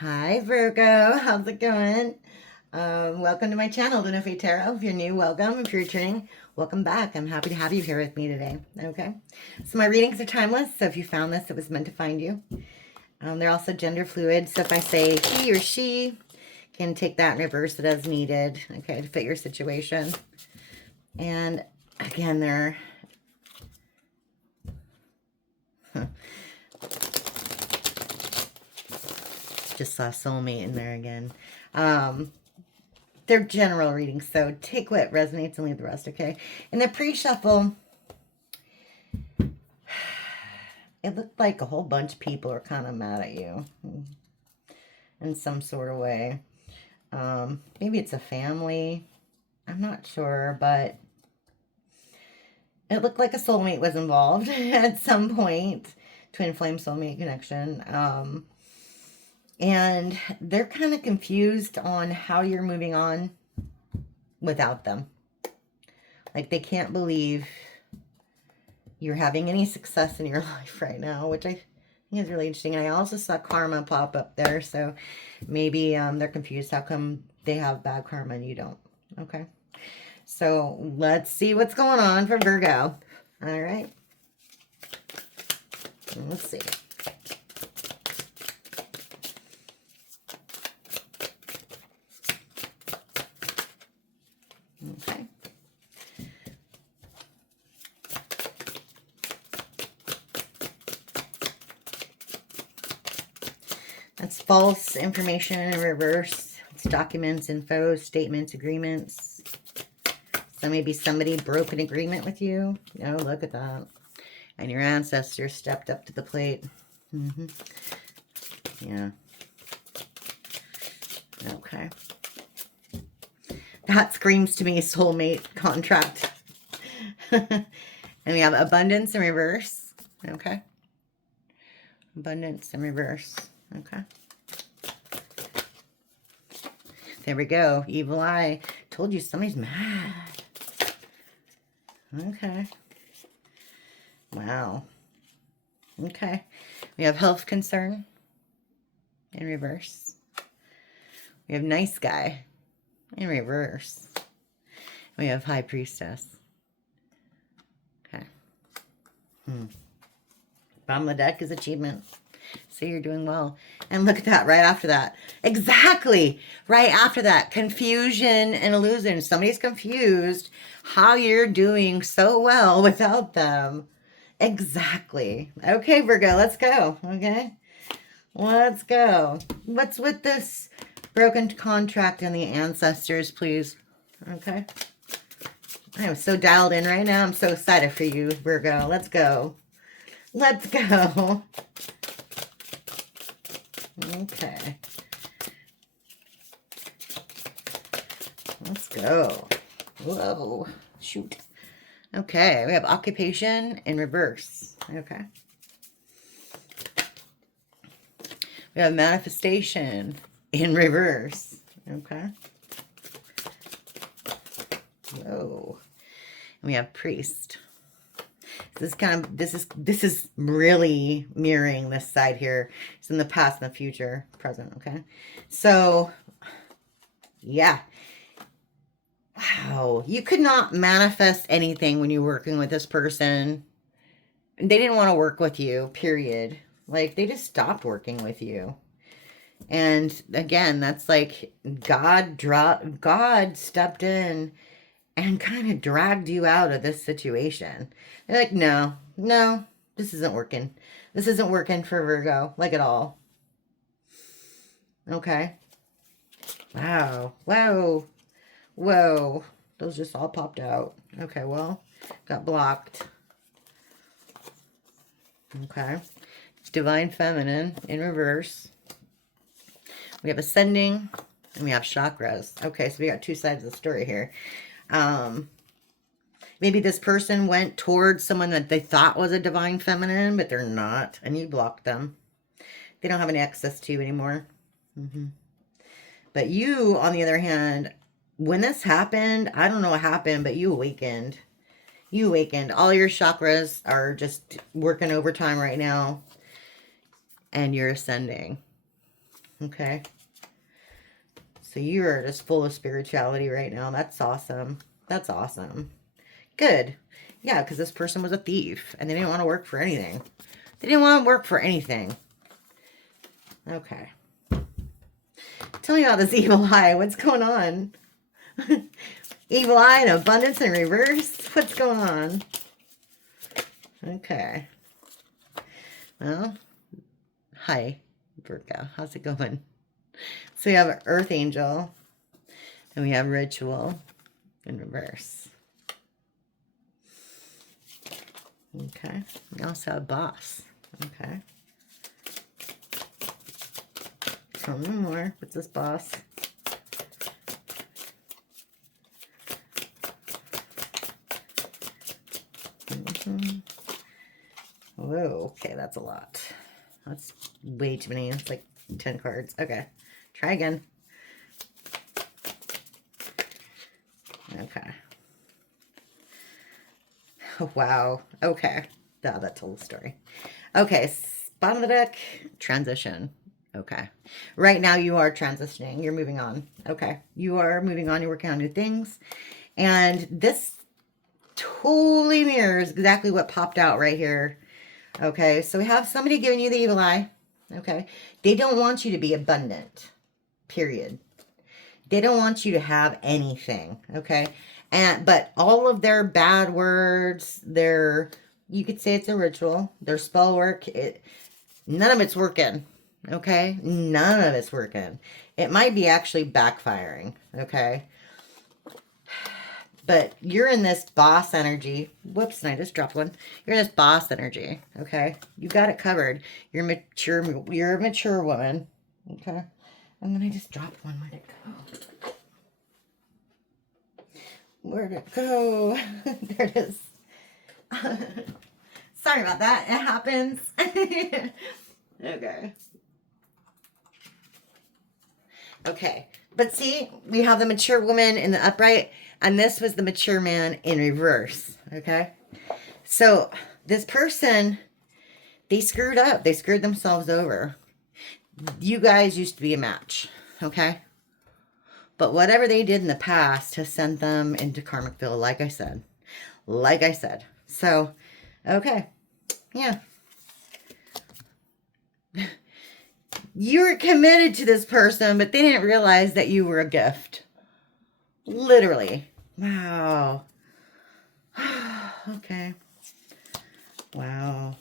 Hi Virgo, how's it going? Welcome to my channel, LunaFae Tarot. If you're new, welcome. If you're returning, welcome back. I'm happy to have you here with me today. Okay, so my readings are timeless, so if you found this, it was meant to find you. They're also gender fluid, so if I say he or she, can take that and reverse it as needed, okay, to fit your situation. And again, they're just saw soulmate in there again. They're general readings, so take what resonates and leave the rest, okay? In the pre-shuffle, it looked like a whole bunch of people are kind of mad at you in some sort of way. Maybe it's a family. I'm not sure, but it looked like a soulmate was involved at some point. Twin flame soulmate connection. And they're kind of confused on how you're moving on without them. Like they can't believe you're having any success in your life right now, which I think is really interesting. And I also saw karma pop up there, so maybe they're confused how come they have bad karma and you don't. Okay, so let's see what's going on for Virgo. All right, let's see. Okay. That's false information in reverse. It's documents, info, statements, agreements. So maybe somebody broke an agreement with you. Oh, look at that. And your ancestors stepped up to the plate. Yeah. Okay. That screams to me soulmate contract. And we have abundance in reverse. Okay. Abundance in reverse. Okay. There we go. Evil eye. Told you somebody's mad. Okay. Wow. Okay. We have health concern in reverse. We have nice guy in reverse. We have high priestess. Okay. Bottom of the deck is achievement. So you're doing well. And look at that right after that. Exactly. Right after that. Confusion and illusion. Somebody's confused how you're doing so well without them. Exactly. Okay, Virgo, let's go. Okay. Let's go. What's with this broken contract and the ancestors, please? Okay. I am so dialed in right now. I'm so excited for you, Virgo. Let's go. Let's go. Okay. Let's go. Whoa. Shoot. Okay, we have occupation in reverse. Okay. We have manifestation in reverse. Okay. Whoa. And we have priest. This is really mirroring this side here. It's in the past and the future, present, okay? So, yeah. Wow. You could not manifest anything when you're working with this person. They didn't want to work with you, period. Like, they just stopped working with you. And again, that's like God stepped in and kind of dragged you out of this situation. They're like, no, this isn't working. This isn't working for Virgo, like at all. Okay. Wow. Whoa. Whoa. Those just all popped out. Okay, well, got blocked. Okay. Divine Feminine in reverse. We have ascending and we have chakras. Okay, so we got two sides of the story here. Maybe this person went towards someone that they thought was a divine feminine, but they're not, and you blocked them. They don't have any access to you anymore. But you, on the other hand, when this happened, I don't know what happened, but you awakened. You awakened. All your chakras are just working overtime right now, and you're ascending. Okay. So you're just full of spirituality right now. That's awesome. That's awesome. Good. Yeah, because this person was a thief and they didn't want to work for anything. They didn't want to work for anything. Okay. Tell me about this evil eye. What's going on? Evil eye and abundance in reverse? What's going on? Okay. Well, hi, Virgo. How's it going? So we have an Earth Angel. And we have Ritual in reverse. Okay. We also have Boss. Okay. Tell me more. What's this Boss? Whoa, okay, that's a lot. That's way too many. It's like 10 cards. Okay, try again. Okay. Oh, wow. Okay. Oh, that told the story. Okay, bottom of the deck, transition. Okay. Right now you are transitioning. You're moving on. Okay. You are moving on. You're working on new things. And this totally mirrors exactly what popped out right here. Okay. So we have somebody giving you the evil eye. Okay. They don't want you to be abundant. Period. They don't want you to have anything. Okay. But all of their bad words, you could say it's a ritual, their spell work, none of it's working. Okay. None of it's working. It might be actually backfiring. Okay. But you're in this boss energy. Whoops, and I just dropped one. You're in this boss energy. Okay. You got it covered. You're mature. You're a mature woman. Okay. And then I just dropped one. Where'd it go? Where'd it go? There it is. Sorry about that. It happens. Okay. Okay. But see, we have the mature woman in the upright, and this was the mature man in reverse. Okay. So this person, they screwed up. They screwed themselves over. You guys used to be a match. Okay. But whatever they did in the past has sent them into karmic field, like I said. Like I said. So, okay. Yeah. You were committed to this person, but they didn't realize that you were a gift. Literally. Wow. Okay. Wow.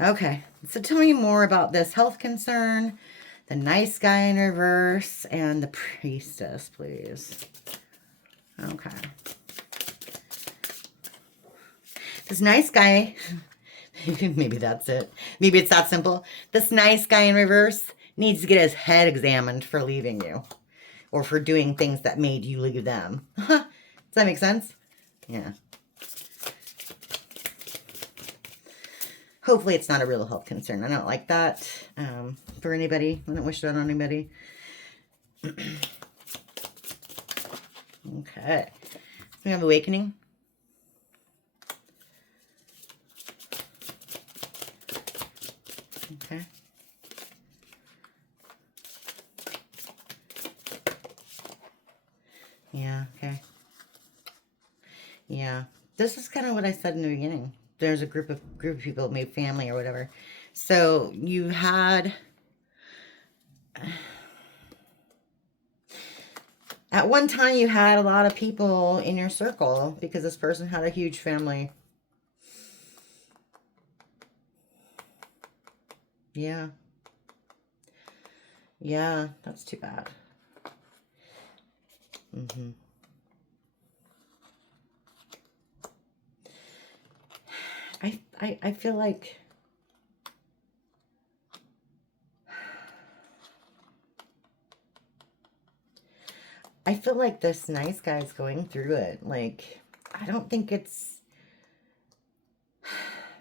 Okay. So tell me more about this health concern, the nice guy in reverse, and the priestess, please. Okay. This nice guy, maybe that's it. Maybe it's that simple. This nice guy in reverse needs to get his head examined for leaving you. Or for doing things that made you leave them. Does that make sense? Yeah. Hopefully it's not a real health concern. I don't like that for anybody. I don't wish that on anybody. Okay. We have awakening. Okay. Yeah, okay. Yeah. This is kind of what I said in the beginning. There's a group of people, maybe family or whatever. So you had at one time you had a lot of people in your circle because this person had a huge family. Yeah. Yeah, that's too bad. Mm-hmm. I feel like this nice guy's going through it. Like, I don't think it's,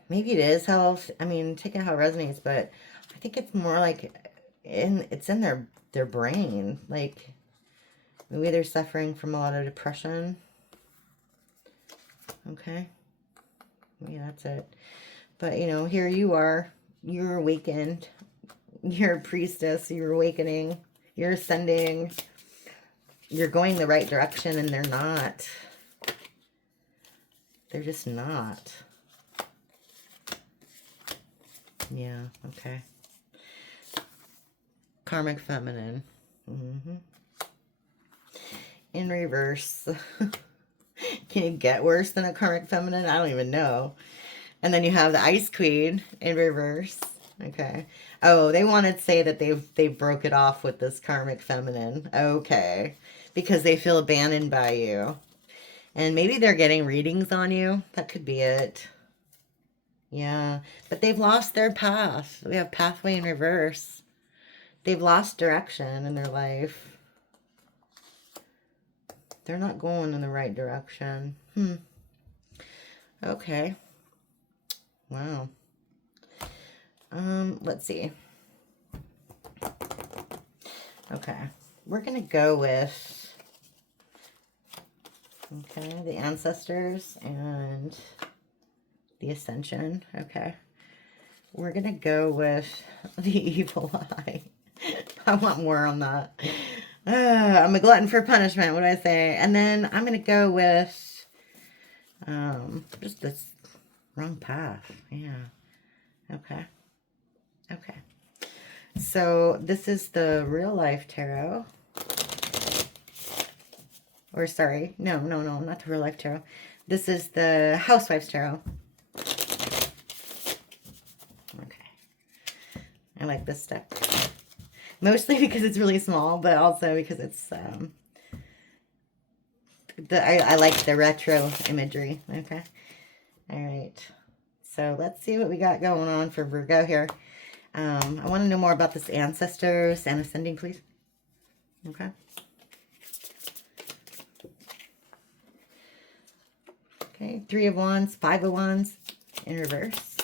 maybe it is health. I mean, taking how it resonates, but I think it's more like it's in their brain. Like, maybe they're suffering from a lot of depression. Okay. Yeah, that's it. But, you know, here you are. You're awakened. You're a priestess. You're awakening. You're ascending. You're going the right direction, and they're not. They're just not. Yeah, okay. Karmic feminine. In reverse. Can you get worse than a karmic feminine? I don't even know. And then you have the ice queen in reverse. Okay. Oh, they want to say that they broke it off with this karmic feminine. Okay. Because they feel abandoned by you. And maybe they're getting readings on you. That could be it. Yeah. But they've lost their path. We have pathway in reverse. They've lost direction in their life. They're not going in the right direction. Okay. Wow. Let's see. Okay. We're going to go with, okay, the ancestors and the ascension. Okay. We're going to go with the evil eye. I want more on that. I'm a glutton for punishment. What do I say? And then I'm going to go with just this wrong path. Yeah. Okay. Okay. So this is the real life tarot. Or sorry. No, not the real life tarot. This is the Housewife's Tarot. Okay. I like this deck. Mostly because it's really small, but also because it's, I like the retro imagery. Okay. All right. So let's see what we got going on for Virgo here. I want to know more about this ancestors and ascending, please. Okay. Okay. 3 of Wands, 5 of Wands in reverse.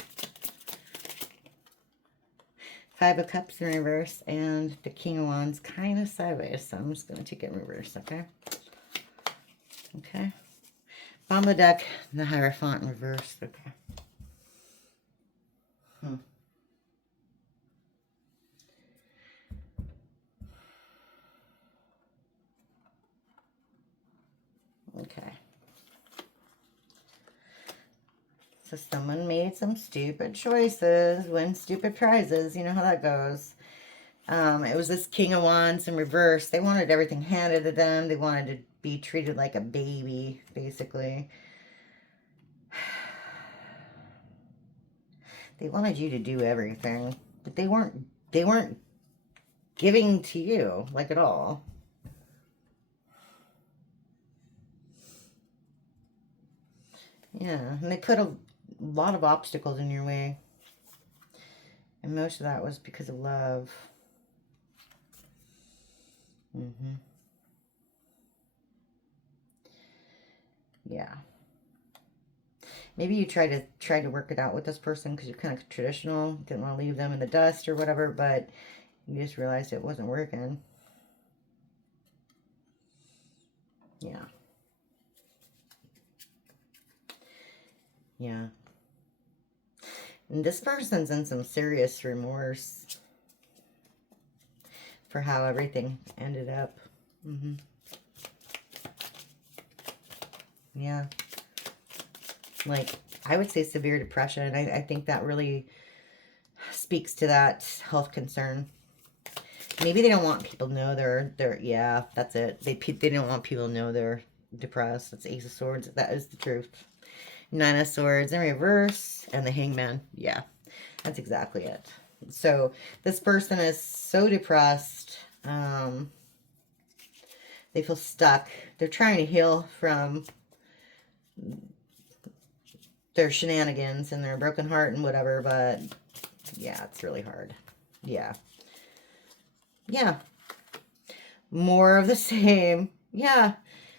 5 of Cups in reverse, and the King of Wands kind of sideways, so I'm just going to take it in reverse, okay? Okay. Bottom of the deck, the Hierophant in reverse, okay. Okay. So someone made some stupid choices, win stupid prizes. You know how that goes. It was this King of Wands in reverse. They wanted everything handed to them. They wanted to be treated like a baby, basically. They wanted you to do everything, but they weren't giving to you, like, at all. Yeah, and they put a lot of obstacles in your way. And most of that was because of love. Yeah. Maybe you tried to work it out with this person because you're kind of traditional, didn't want to leave them in the dust or whatever, but you just realized it wasn't working. Yeah. Yeah. And this person's in some serious remorse for how everything ended up. Yeah. Like, I would say severe depression. I think that really speaks to that health concern. Maybe they don't want people to know they're yeah, that's it. They don't want people to know they're depressed. That's Ace of Swords. That is the truth. 9 of Swords in reverse, and the Hangman. Yeah, that's exactly it. So this person is so depressed. They feel stuck. They're trying to heal from their shenanigans and their broken heart and whatever, but yeah, it's really hard. Yeah. Yeah. More of the same. Yeah.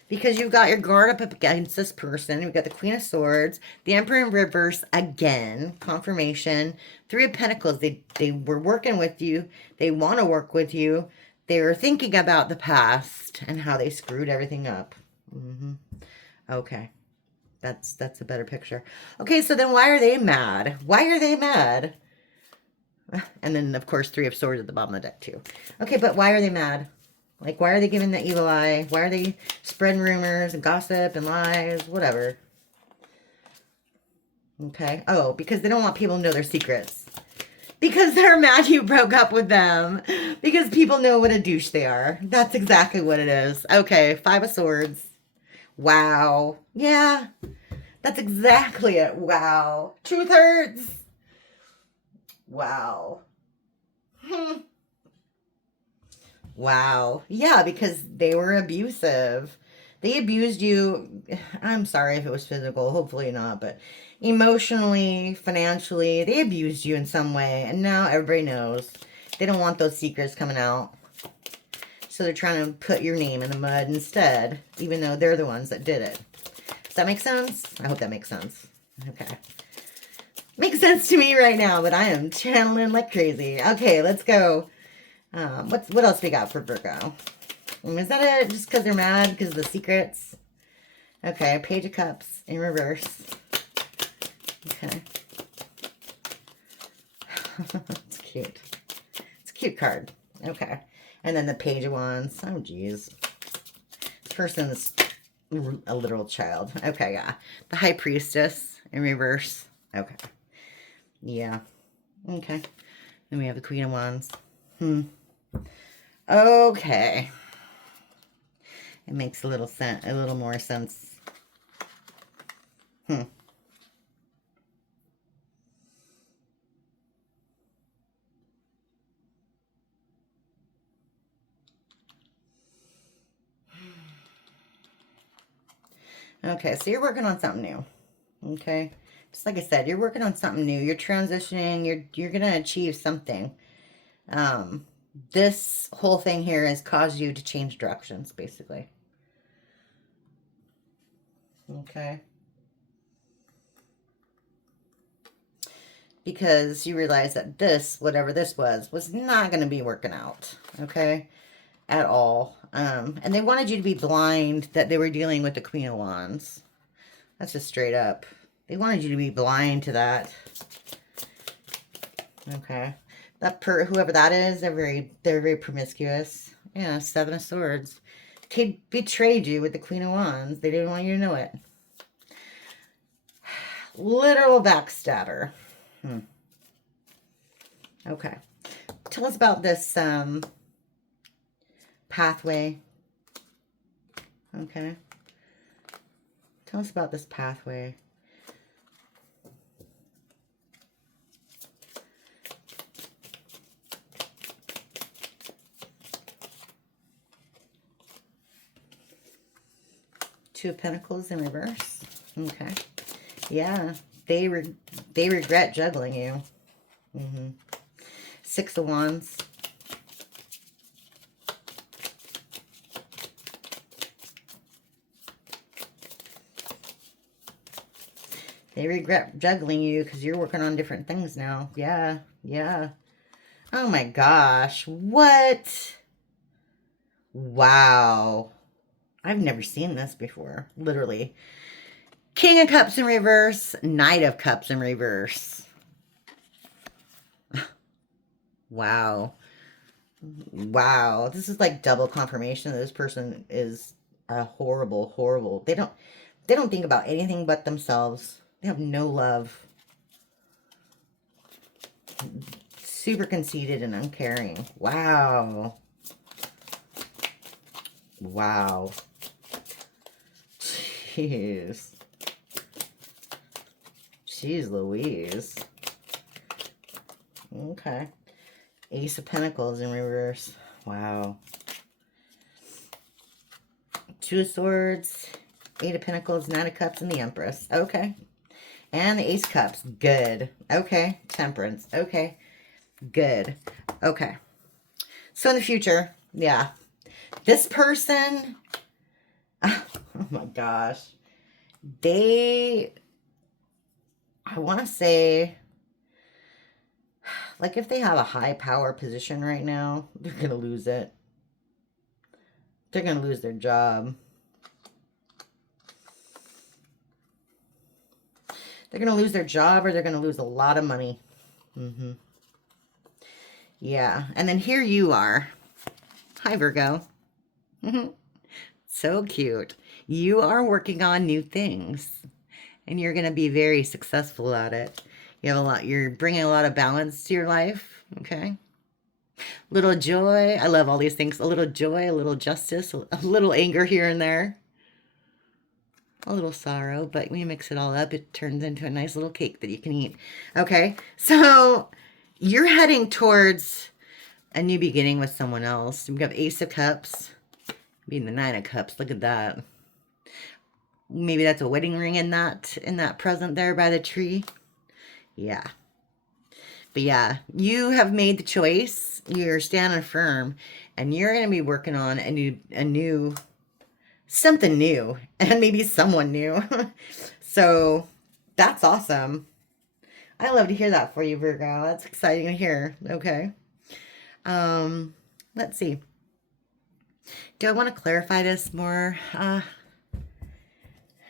Because you've got your guard up against this person. You've got the Queen of Swords, the Emperor in reverse again, confirmation. 3 of Pentacles. They were working with you. They want to work with you. They were thinking about the past and how they screwed everything up. Okay. That's a better picture. Okay, so then why are they mad? Why are they mad? And then, of course, Three of Swords at the bottom of the deck, too. Okay, but why are they mad? Like, why are they giving the evil eye? Why are they spreading rumors and gossip and lies? Whatever. Okay. Oh, because they don't want people to know their secrets. Because they're mad you broke up with them. Because people know what a douche they are. That's exactly what it is. Okay, Five of Swords. Wow. Yeah. That's exactly it. Wow. Truth hurts. Wow. Wow. Yeah, because they were abusive. They abused you. I'm sorry if it was physical. Hopefully not. But emotionally, financially, they abused you in some way. And now everybody knows. They don't want those secrets coming out. So they're trying to put your name in the mud instead. Even though they're the ones that did it. Does that make sense? I hope that makes sense. Okay. Makes sense to me right now. But I am channeling like crazy. Okay, let's go. What else we got for Virgo? Is that it? Just because they're mad? Because of the secrets? Okay, Page of Cups in reverse. Okay. It's cute. It's a cute card. Okay. And then the Page of Wands. Oh, geez. This person's a literal child. Okay, yeah. The High Priestess in reverse. Okay. Yeah. Okay. Then we have the Queen of Wands. Okay. It makes a little more sense. Okay, so you're working on something new. Okay. Just like I said, you're working on something new. You're transitioning. You're going to achieve something. This whole thing here has caused you to change directions, basically. Okay. Because you realize that this, whatever this was not going to be working out. Okay. At all. And they wanted you to be blind that they were dealing with the Queen of Wands. That's just straight up. They wanted you to be blind to that. Okay. Whoever that is, they're very promiscuous. Yeah, Seven of Swords. They betrayed you with the Queen of Wands. They didn't want you to know it. Literal backstabber. Okay. Tell us about this pathway. Okay. Tell us about this pathway. Two of Pentacles in reverse. Okay. Yeah. They regret juggling you. Six of Wands. They regret juggling you because you're working on different things now. Yeah. Yeah. Oh my gosh. What? Wow. I've never seen this before. Literally. King of Cups in reverse. Knight of Cups in reverse. Wow. Wow. This is like double confirmation that this person is a horrible, horrible. They don't think about anything but themselves. They have no love. Super conceited and uncaring. Wow. Wow. Jeez. Jeez Louise. Okay. Ace of Pentacles in reverse. Wow. Two of Swords. Eight of Pentacles. Nine of Cups and the Empress. Okay. And the Ace of Cups. Good. Okay. Temperance. Okay. Good. Okay. So in the future, yeah. This person, oh my gosh. I want to say, like if they have a high power position right now, they're going to lose it. They're going to lose their job. They're going to lose their job or they're going to lose a lot of money. Yeah. And then here you are. Hi, Virgo. So cute. You are working on new things, and you're going to be very successful at it. You have a lot, you're bringing a lot of balance to your life. Okay. Little joy. I love all these things. A little joy, a little justice, a little anger here and there. A little sorrow, but when you mix it all up, it turns into a nice little cake that you can eat. Okay, so you're heading towards a new beginning with someone else. We have Ace of Cups, being the Nine of Cups. Look at that. Maybe that's a wedding ring in that present there by the tree. Yeah. But yeah, you have made the choice. You're standing firm, and you're going to be working on a new something new, and maybe someone new. So that's awesome. I love to hear that for you, Virgo. That's exciting to hear. Okay. Let's see. Do I want to clarify this more? I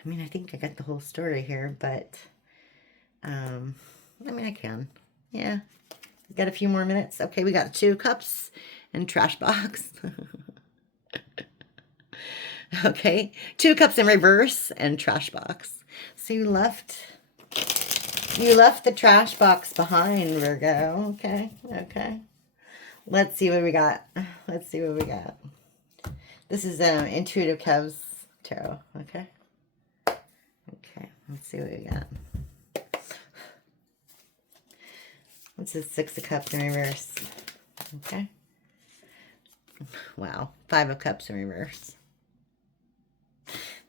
mean, I think I got the whole story here, but I mean, I can. Yeah. Got a few more minutes. Okay, we got 2 cups and trash box. Okay, 2 cups in reverse and trash box. So you left the trash box behind, Virgo. Okay, okay. Let's see what we got. Let's see what we got. This is Intuitive Kev's Tarot. Okay. Okay, let's see what we got. What's this 6 of Cups in reverse? Okay. Wow, 5 of Cups in reverse.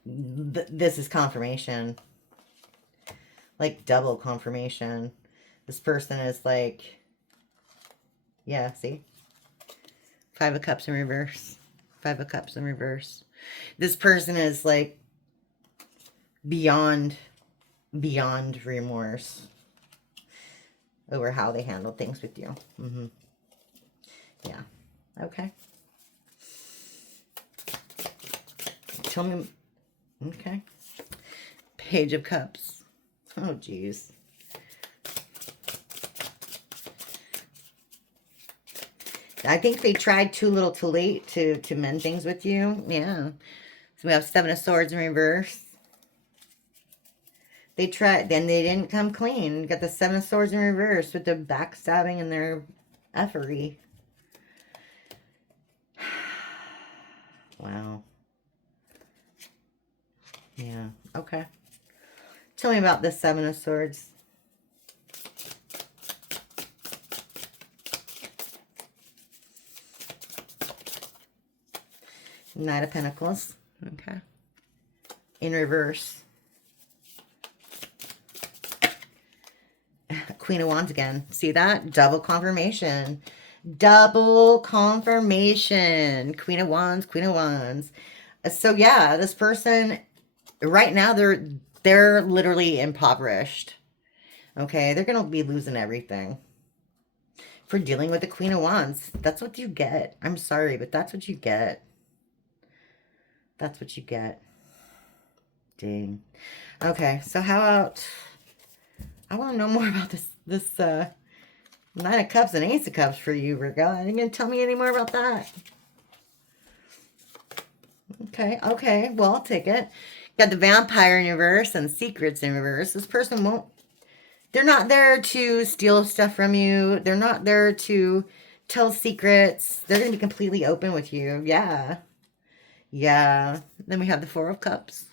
This is confirmation. Like double confirmation. This person is like, yeah, see? 5 of Cups in reverse. 5 of Cups in reverse. This person is like beyond remorse over how they handle things with you. Yeah. Okay. Tell me. Okay. Page of Cups. Oh, geez. I think they tried too little too late to mend things with you. Yeah. So we have 7 of Swords in reverse. They tried, then they didn't come clean. Got the 7 of Swords in reverse with the backstabbing and their effery. Wow. Yeah, okay. Tell me about this 7 of Swords. Knight of Pentacles. Okay. In reverse. Queen of Wands again. See that? Double confirmation. Double confirmation. Queen of Wands, Queen of Wands. So yeah, this person right now they're literally impoverished. Okay, they're gonna be losing everything for dealing with the Queen of Wands. That's what you get. I'm sorry, but that's what you get. That's what you get. Dang. Okay, so how about, I want to know more about this Nine of Cups and Ace of Cups for you, Virgo. Are you going to tell me any more about that? Okay, okay. Well, I'll take it. Got the Vampire in reverse and Secrets in reverse. This person won't, they're not there to steal stuff from you. They're not there to tell secrets. They're going to be completely open with you. Yeah. Yeah. Then we have the 4 of Cups.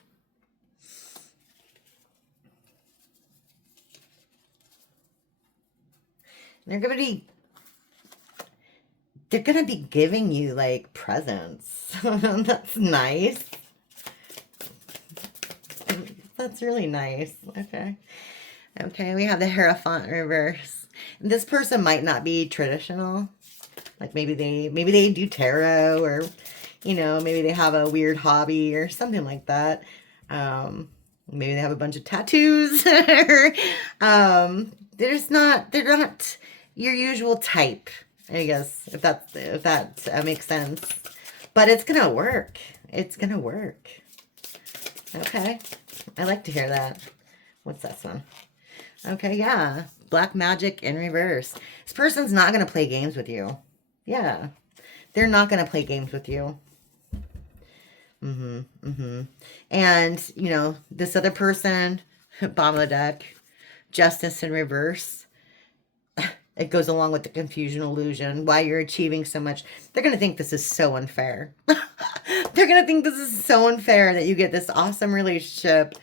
They're going to be giving you like presents. That's nice. That's really nice. Okay. Okay, we have the Hierophant in reverse. This person might not be traditional. Like maybe they do tarot, or you know, maybe they have a weird hobby or something like that. Maybe they have a bunch of tattoos. They're not your usual type, I guess, if that makes sense. But it's gonna work. It's gonna work. Okay. I like to hear that. What's this one? Okay, yeah. Black magic in reverse. This person's not going to play games with you. Yeah. They're not going to play games with you. And, you know, this other person, bottom of the deck, justice in reverse. It goes along with the confusion illusion. Why you're achieving so much. They're going to think this is so unfair. They're going to think this is so unfair that you get this awesome relationship.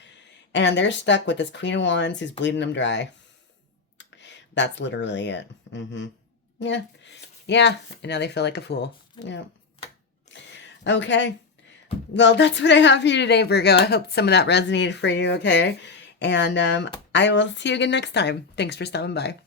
And they're stuck with this Queen of Wands who's bleeding them dry. That's literally it. Yeah. Yeah. And now they feel like a fool. Yeah. Okay. Well, that's what I have for you today, Virgo. I hope some of that resonated for you, okay? And I will see you again next time. Thanks for stopping by.